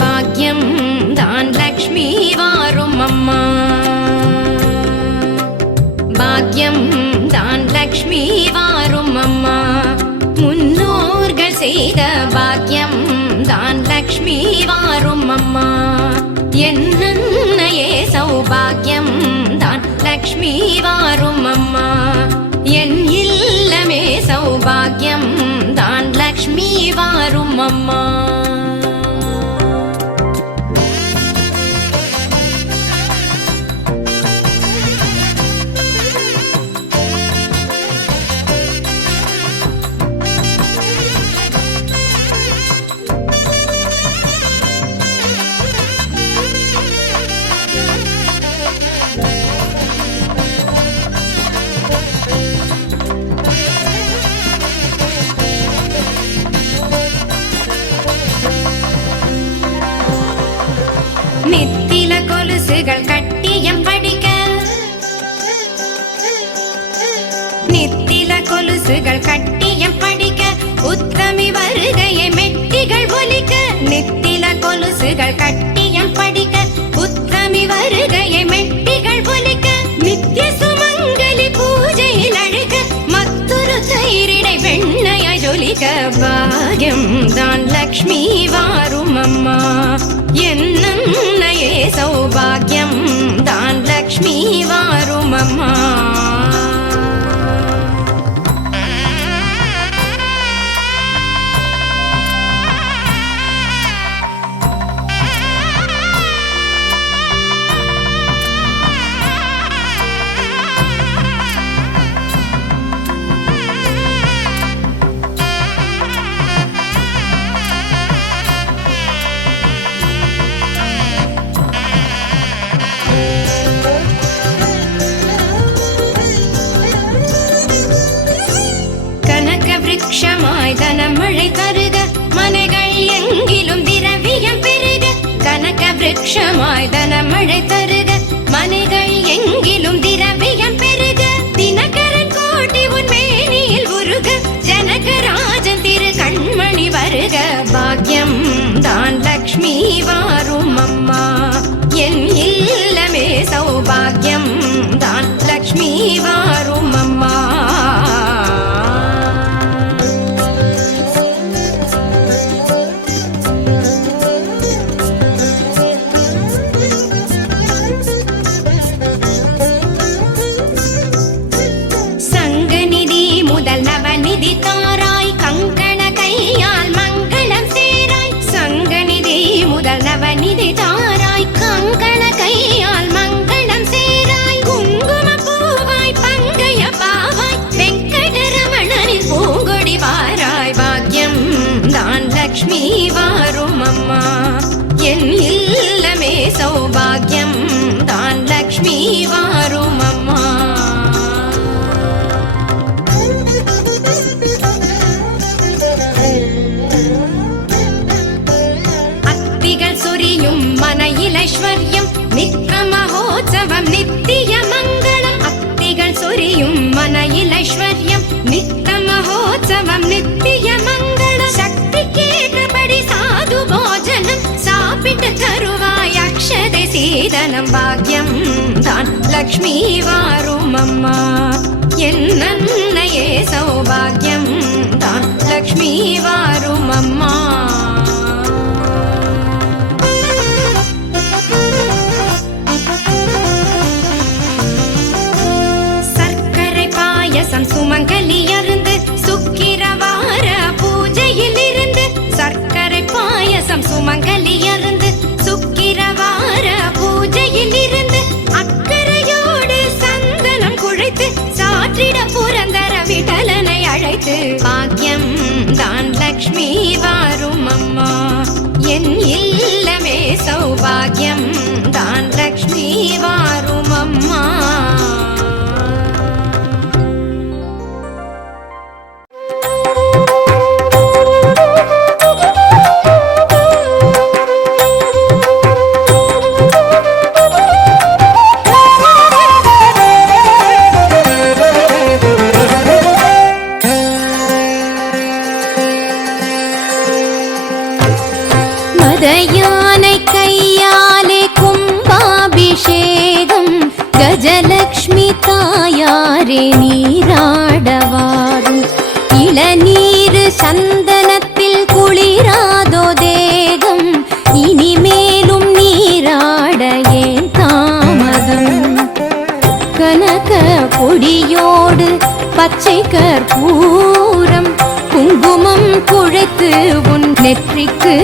பாக்கியம் தான் லக்ஷ்மி வாரும் அம்மா. பாக்கியம் தான் லக்ஷ்மி வாரும் அம்மா. முன்னோர்கள் செய்த பாக்கியம் தான் லக்ஷ்மி வாரும் அம்மா. என்னன்னையே சௌபாக்கியம் தான் லக்ஷ்மி வாரும் அம்மா. என் இல்லமே சௌபாக்கியம் தான் லக்ஷ்மி வாரும் அம்மா. கருகள் கட்டியம் படிக்க உத்தமி வருகையை மெட்டிகள் பொலிக்க நித்திய சுமங்கலி பூஜையில் அழுக மற்றொரு தயிரிடை வெண்ணையாய் ஜொலிக்க பாகியம் தான் லக்ஷ்மி வாரும் அம்மா. என்னையே சௌபாகியம் தான் லக்ஷ்மி வாரும் அம்மா. விருட்சமாய் தருக மனைகள் எங்கிலும் திரவியம் பெருக. கனக விருட்சமாய் தனமழை தருக மனைகள் எங்கிலும் திரவியம் பெருக. தினகரன் கோட்டி உன் மேனியில் உருக ஜனகராஜன் திரு கண்மணி வருக. பாக்யம் தான் லக்ஷ்மி வாரும் அம்மா அத்திகள் சொரியும் மன இலைஸ்வர்யம் நித்த மகோத்சவம் நித்திய மங்களம் அத்திகள் சொரியும் மன இலைஸ்வர்யம் அக்ஷதை பாக்கியம் தான். லக்ஷ்மி வாரும் அம்மா. என் நன்னையே சௌபாகியம் தான். லக்ஷ்மி வாரும் அம்மா. சர்க்கரை பாயசம் சுமங்க பாக்கியம் தான் லக்ஷ்மி கருத யானை கையாலே கும்பாபிஷேகம். கஜலக்ஷ்மி தாயாரே நீராடவாரும் இளநீர் சந்தனத்தில் குளிராதோ தேகம். இனிமேலும் நீராட ஏன் தாமதம்? கனக பொடியோடு பச்சை கற்பூரம். குங்குமம் குழைத்து உன் நெற்றிக்கு